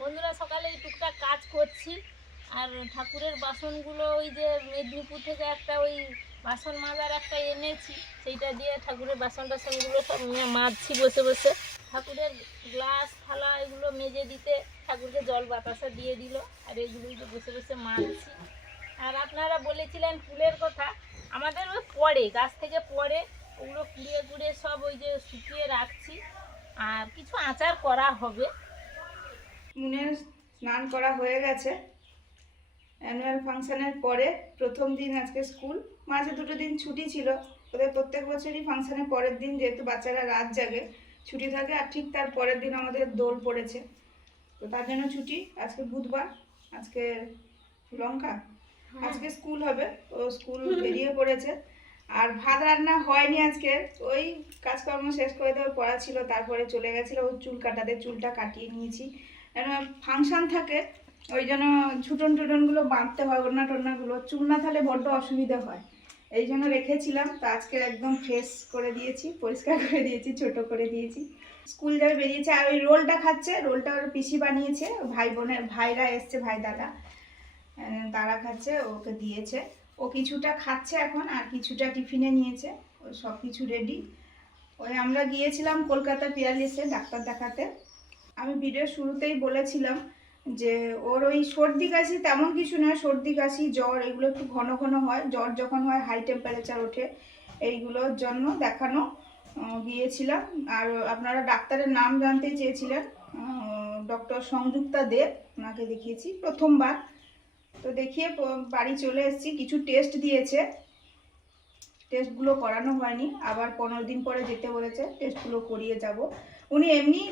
বন্ধুরা, সকালে এই টুকটাক কাজ করছি। আর ঠাকুরের বাসনগুলো ওই যে মেদিনীপুর থেকে একটা ওই বাসন মাজার একটা এনেছি, সেইটা দিয়ে ঠাকুরের বাসনগুলো সব মাজছি বসে বসে। ঠাকুরের গ্লাস থালা এগুলো মেজে দিতে ঠাকুরকে জল বাতাসা দিয়ে দিল, আর এগুলোই তো বসে বসে মাজছি। আর আপনারা বলেছিলেন ফুলের কথা, আমাদের ওই পড়ে গাছ থেকে পড়ে, ওগুলো কুড়িয়ে কুড়িয়ে সব ওই যে শুকিয়ে রাখছি, আর কিছু আচার করা হবে। মুনের স্নান করা হয়ে গেছে। অ্যানুয়াল ফাংশনের পরে প্রথম দিন আজকে স্কুল, মাঝে দুটো দিন ছুটি ছিল। ওদের প্রত্যেক বছরই ফাংশনের পরের দিন, যেহেতু বাচ্চারা রাত জাগে, ছুটি থাকে। আর ঠিক তার পরের দিন আমাদের দোল পড়েছে, তো তার জন্য ছুটি। আজকে বুধবার, আজকে লঙ্কা, আজকে স্কুল হবে। ও স্কুল বেরিয়ে পড়েছে। আর ভাত রান্না হয়নি আজকে, ওই কাজকর্ম শেষ করে দেওয়ার পড়া ছিল, তারপরে চলে গেছিলো ওর চুল কাটাতে। চুলটা কাটিয়ে নিয়েছি, ফাংশন থাকে ওই জন্য ছুটনগুলো বাঁধতে হয়, ওড়নাগুলো। চুল না থাকলে বড্ড অসুবিধা হয়, এই জন্য রেখেছিলাম। তো আজকে একদম ফ্রেশ করে দিয়েছি, পরিষ্কার করে দিয়েছি, ছোট করে দিয়েছি। স্কুল যাবে বেরিয়েছে। আর ওই রোলটা খাচ্ছে, রোলটা ওর পিসি বানিয়েছে, ভাইরা এসছে, ভাই দাদা, তারা খাচ্ছে, ওকে দিয়েছে। ও কিছুটা খাচ্ছে এখন, আর কিছুটা টিফিনে নিয়েছে। ও সব কিছু রেডি। ওই আমরা গিয়েছিলাম কলকাতা পিয়ারলিসে ডাক্তার দেখাতে। আমি ভিডিও শুরুতেই বলেছিলাম যে ওর ওই সর্দি কাশি তেমন কিছু নয়, সর্দি কাশি জ্বর এগুলো একটু ঘন ঘন হয়। জ্বর যখন হয়, হাই টেম্পারেচার ওঠে, এইগুলোর জন্য দেখানো গিয়েছিলাম। আর আপনারা ডাক্তারের নাম জানতে চেয়েছিলেন, ডক্টর সংযুক্তা দেব, ওনাকে দেখিয়েছি প্রথমবার। তো দেখিয়ে বাড়ি চলে এসেছি। কিছু টেস্ট দিয়েছে, টেস্টগুলো করানো হয়নি, আবার 15 দিন পরে যেতে বলেছে, টেস্টগুলো করিয়ে যাব। উনি এমনি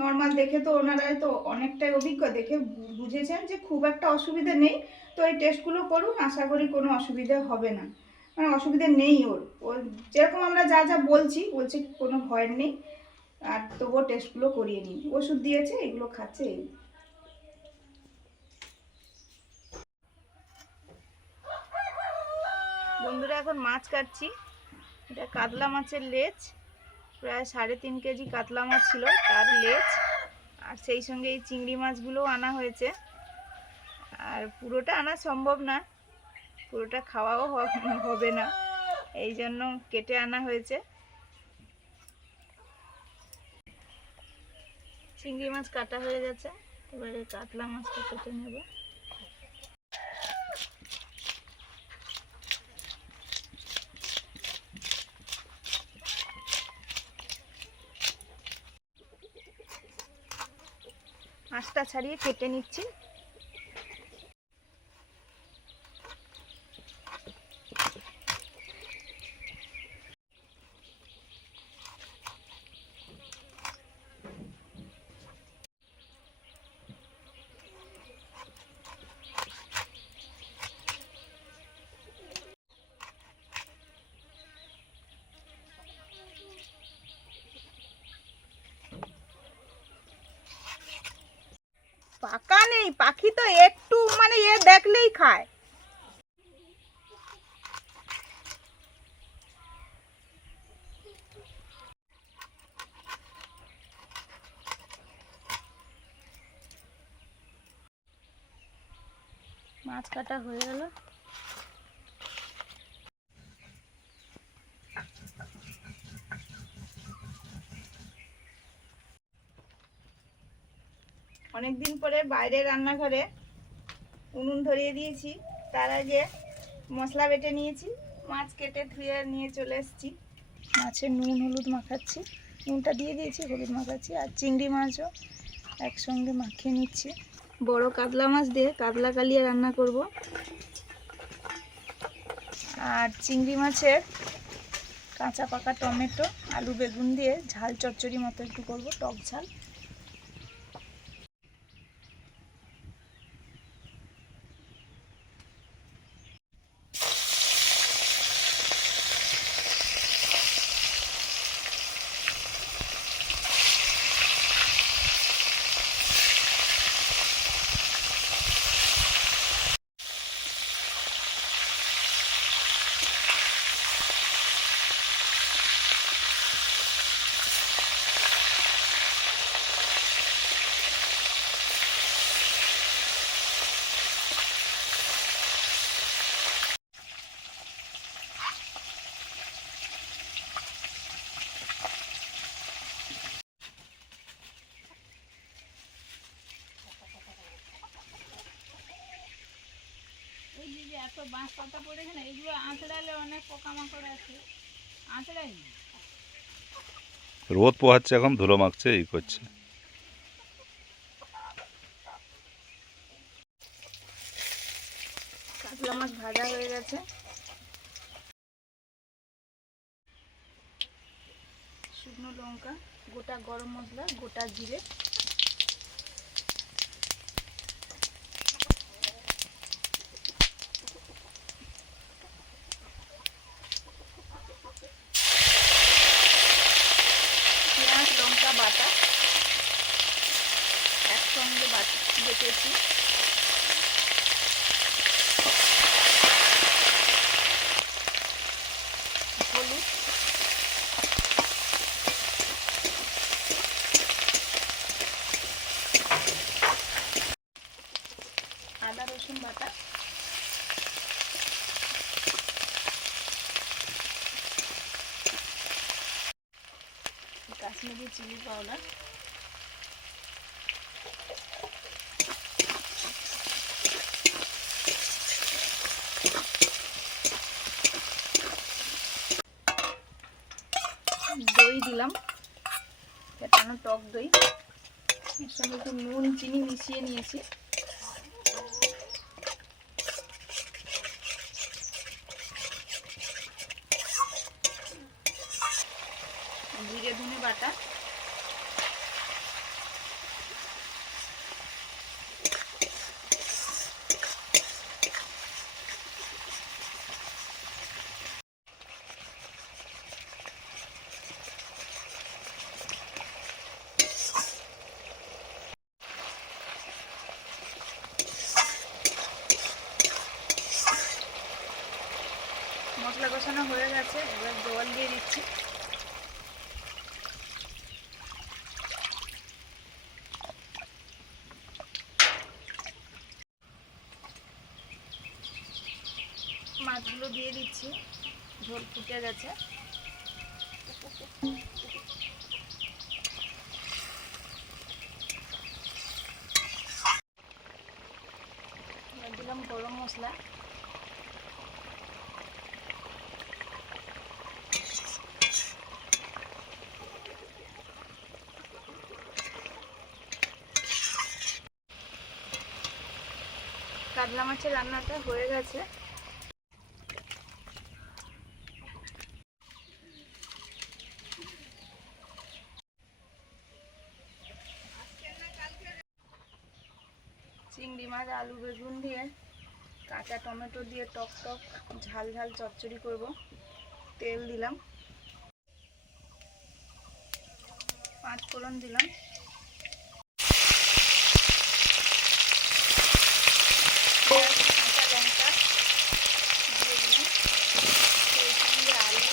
নর্মাল দেখে তো ওনারা তো অনেকটাই অভিজ্ঞ, দেখে বুঝেছেন যে খুব একটা অসুবিধা নেই। তো এই টেস্টগুলো করুন, আশা করি কোনো অসুবিধা হবে না, মানে অসুবিধা নেই ওর যেরকম আমরা যা যা বলছি কোনো ভয়ের নেই। আর তবুও টেস্টগুলো করিয়ে নিন। ওষুধ দিয়েছে, এগুলো খাচ্ছে। বন্ধুরা, এখন মাছ কাটছি। এটা কাতলা মাছের লেজ, প্রায় 3.5 কেজি কাতলা মাছ ছিল, তার লেজ। আর সেই সঙ্গে এই চিংড়ি মাছগুলোও আনা হয়েছে। আর পুরোটা আনা সম্ভব না, পুরোটা খাওয়াও হবে না, এই জন্য কেটে আনা হয়েছে। চিংড়ি মাছ কাটা হয়ে গেছে, এবারে কাতলা মাছটা কেটে নেব। মাছটা ছাড়িয়ে কেটে নিচ্ছি। পাকা নেই, পাখি তো একটু মানে এ দেখলেই খায়। মাছ কাটা হয়ে গেল। অনেকদিন পরে বাইরে রান্নাঘরে উনুন ধরিয়ে দিয়েছি, তার আগে মশলা বেটে নিয়েছি। মাছ কেটে ধুয়ে নিয়ে চলে এসেছি। মাছে নুন হলুদ মাখাচ্ছি, নুনটা দিয়ে দিয়েছি, হলুদ মাখাচ্ছি। আর চিংড়ি মাছও একসঙ্গে মাখিয়ে নিচ্ছি। বড় কাতলা মাছ দিয়ে কাতলা কালিয়া রান্না করব। আর চিংড়ি মাছের কাঁচা পাকা টমেটো, আলু বেগুন দিয়ে ঝাল চচ্চড়ি মতো একটু করব, টক ঝাল। এই যে এত বাঁশ পাতা পড়েছে না, এগুলো আঁচড়ালে অনেক পোকামাকড় আছে, আঁচড়াই না। রোদ পোহাচ্ছে, এখন ধুলো মাখছে, এই করছে। কাতলা মাছ ভাজা হয়ে গেছে। শুকনো লঙ্কা, গোটা গরম মশলা, গোটা জিরে, পেঁয়াজ লঙ্কা বাটা একসঙ্গে বেটেছি। হলুদ, আদা রসুন বাটা, কাশ্মীরি চিলি পাউডার, দই দিলাম, ফেটানো টক দই, এর সঙ্গে একটু নুন চিনি মিশিয়ে নিয়েছি। জিরে ধনে বাটা, মশলা কষানো হয়ে গেছে, এবার জল দিয়ে দিচ্ছি। মাছগুলো দিয়ে দিচ্ছি, ঝোল ফুটে গেছে। দিলাম গরম মশলা, কাতলা মাছের রান্নাটা হয়ে গেছে। চিংড়ি মাছ আলু বেগুন দিয়ে কাঁচা টমেটো দিয়ে টক টক ঝাল ঝাল চচ্চড়ি করব। তেল দিলাম, 5 ফোড়ন দিলাম, পেঁয়াজ কাঁচা লঙ্কা দিয়ে দিলাম, সেই সঙ্গে আলু,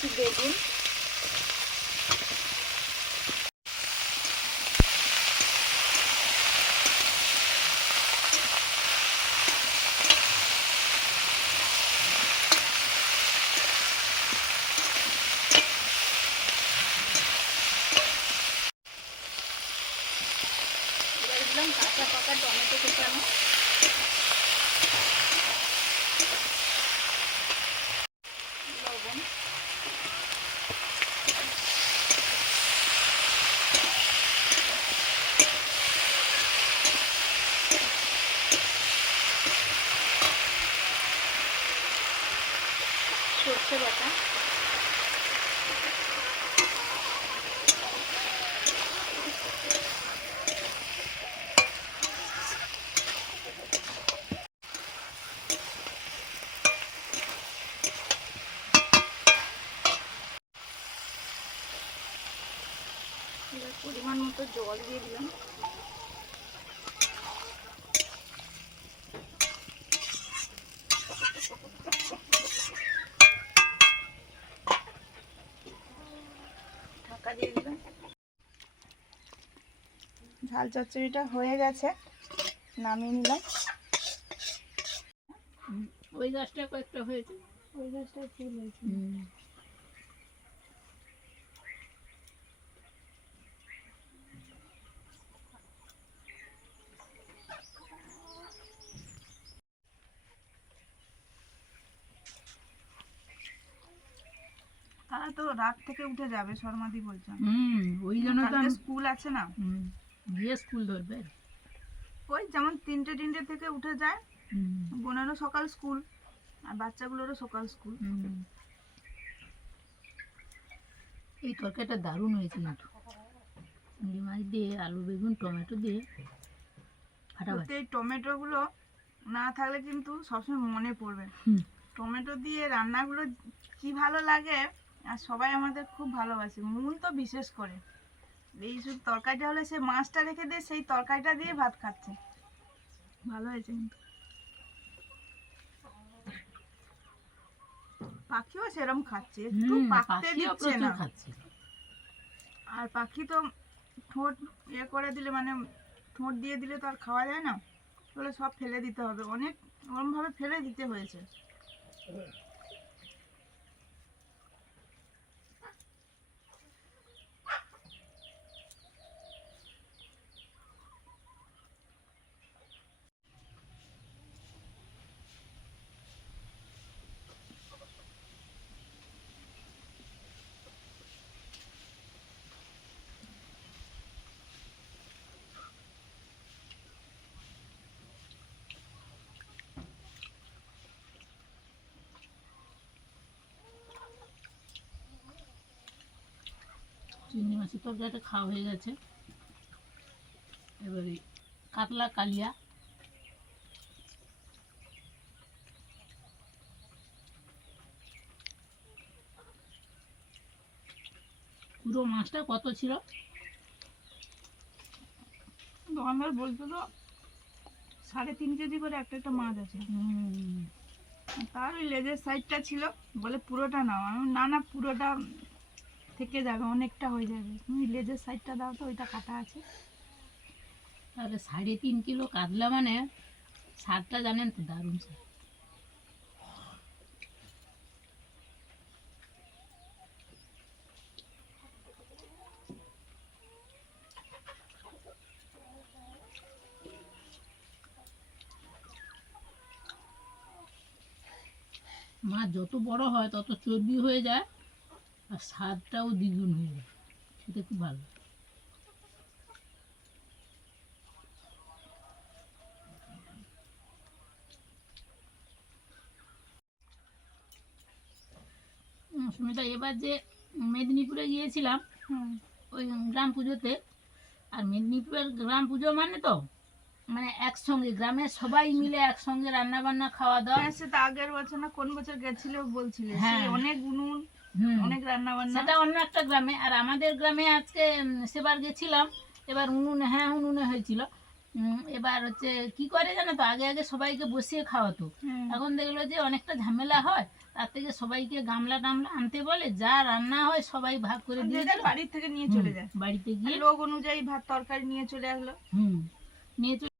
দিচ্ছি বেগুন। দিলাম কাঁচা পাকা টমেটো কুচানো, লবণ, সর্ষে বাটা, এবার পরিমাণ মতো জল দিয়ে দিলাম। ঢাকা দিয়ে দিলাম। ঝাল চচ্চড়িটা হয়ে গেছে, নামিয়ে নিলাম। ওই গাছটা কয়েকটা হয়েছে, ওই গাছটায় ফুল হয়েছে। তারা তো রাত থেকে উঠে যাবে, শর্মাদি বলছেন। ওই জন্য তো কালকে স্কুল আছে না, গিয়ে স্কুল ধরবে। ওই যেমন 3টে থেকে উঠে যায়, বোনেরও সকাল স্কুল আর বাচ্চাগুলোরও সকাল স্কুল। এই তরকারিটা দারুণ হয়েছে কিন্তু, চিংড়ি মাছ দিয়ে আলু বেগুন টমেটো দিয়ে ফাটাফাটি। এই টমেটোগুলো না থাকলে কিন্তু সবসময় মনে পড়বে। টমেটো দিয়ে রান্নাগুলো কি ভালো লাগে, আর সবাই আমাদের খুব ভালোবাসে, মুন তো বিশেষ করে। এই শুধু তরকারিটা হলে সে মাছটা রেখে দিয়ে সেই তরকারিটা দিয়ে ভাত খাচ্ছে, ভালো হয়েছে কিন্তু। পাখিও সেরকম খাচ্ছে, একটু পাকতে দিচ্ছে না। আর পাখি তো ঠোঁট ইয়ে করে দিলে, মানে ঠোঁট দিয়ে দিলে তো আর খাওয়া যায় না, তাহলে সব ফেলে দিতে হবে। অনেক ওরমভাবে ফেলে দিতে হয়েছে। চিংড়ি মাছের তরকারিটা খাওয়া হয়ে গেছে, এবারে কাতলা কালিয়া। পুরো মাছটা কত ছিল দোকানদার বলতো তো 3.5 কেজি করে একটা একটা মাছ আছে। তার ওই লেজের সাইডটা ছিল, বলে পুরোটা নাও। আমি না না, পুরোটা থেকে যাবে, অনেকটা হয়ে যাবে, তুমি লেজের সাইডটা দাও তো, ওইটা কাটা আছে। তাহলে 3.5 কিলো কাতলা, মানে স্বাদটা জানেন তো দারুণ স্বাদ। মাছ যত বড় হয় তত চর্বি হয়ে যায়, আর স্বাদটাও দ্বিগুণ হয়ে যায়, সেটা খুব ভালো। সুমিতা, এবার যে মেদিনীপুরে গিয়েছিলাম ওই গ্রাম পুজোতে, আর মেদিনীপুরের গ্রাম পুজো মানে তো মানে একসঙ্গে গ্রামের সবাই মিলে একসঙ্গে রান্না বান্না খাওয়া দাওয়া। হ্যাঁ, সেটা আগের বছর না কোন বছর গেছিল বলছিলে, হ্যাঁ। সেই অনেক উনুন, অনেক রান্না বান্না। সেটা অন্য একটা গ্রামে, আর আমাদের গ্রামে আজকে সেবার গেছিলাম, এবার উনুনে, হ্যাঁ উনুনে হয়েছিল। এবার হচ্ছে কি করে জানো তো, আগে আগে সবাইকে বসিয়ে খাওয়াতো, এখন দেখলো যে অনেকটা ঝামেলা হয়, তার থেকে সবাইকে গামলা টামলা আনতে বলে, যা রান্না হয় সবাই ভাগ করে দিয়ে যে যার দিল। বাড়ির থেকে নিয়ে চলে যায়, বাড়িতে গিয়ে লোক অনুযায়ী ভাত তরকারি নিয়ে চলে আসলো। নিয়ে চলে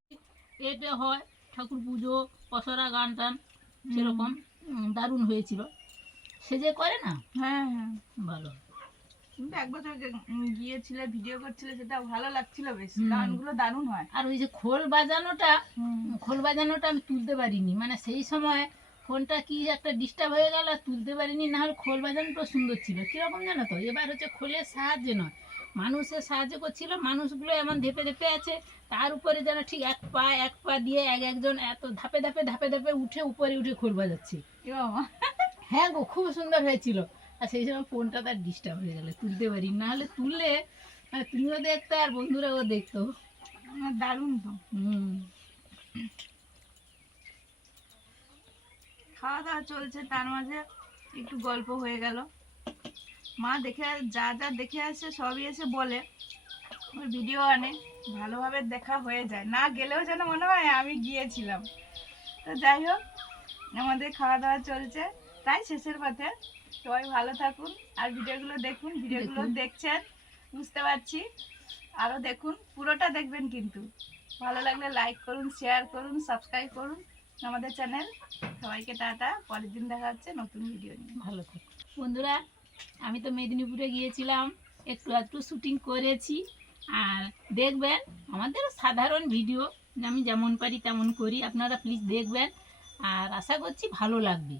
এটা হয় ঠাকুর পুজো, পসরা গান টান সেরকম দারুণ হয়েছিল। সে যে করে না, হ্যাঁ হ্যাঁ, ভালো। কিন্তু এক বছর গিয়েছিলে, ভিডিও করছিলে, সেটা ভালো লাগছিল বেশ, গানগুলো দারুণ হয়। আর ওই যে খোল বাজানোটা আমি তুলতে পারিনি, মানে সেই সময় ফোনটা কি একটা ডিস্টার্ব হয়ে গেল, আর তুলতে পারিনি, না হলে খোল বাজানোটা সুন্দর ছিল। কীরকম জানো তো, এবার হচ্ছে খোলের সাহায্যে নয়, মানুষের সাহায্য করছিল, মানুষগুলো এমন ধেপে ধেপে আছে, তার উপরে যেন ঠিক এক পা দিয়ে একজন এত ধাপে ধাপে উঠে উপরে উঠে খোল বাজাচ্ছে। হ্যাঁ গো, খুব সুন্দর হয়েছিল। আর সেই সময় ফোনটা তার ডিস্টার্ব হয়ে গেলে তুলতে পারি, না হলে তুললে মানে তুমিও দেখতে আর বন্ধুরাও দেখতো। দারুণ তো। খাওয়া দাওয়া চলছে, তার মাঝে একটু গল্প হয়ে গেল। মা দেখে যা যা দেখে আসে সবই এসে বলে, ওর ভিডিও আনে, ভালোভাবে দেখা হয়ে যায়, না গেলেও যেন মনে হয় আমি গিয়েছিলাম। তো যাই হোক, আমাদের খাওয়া দাওয়া চলছে তাই শেষের পথে। সবাই ভালো থাকুন আর ভিডিওগুলো দেখুন, ভিডিওগুলো দেখছেন বুঝতে পারছি, আরও দেখুন, পুরোটা দেখবেন কিন্তু। ভালো লাগলে লাইক করুন, শেয়ার করুন, সাবস্ক্রাইব করুন আমাদের চ্যানেল। সবাইকে টাটা, পরের দিন দেখা হচ্ছে নতুন ভিডিও নিয়ে। ভালো থাকুন বন্ধুরা। আমি তো মেদিনীপুরে গিয়েছিলাম, একটু শুটিং করেছি, আর দেখবেন আমাদের সাধারণ ভিডিও, আমি যেমন পারি তেমন করি, আপনারা প্লিজ দেখবেন, আর আশা করছি ভালো লাগবে।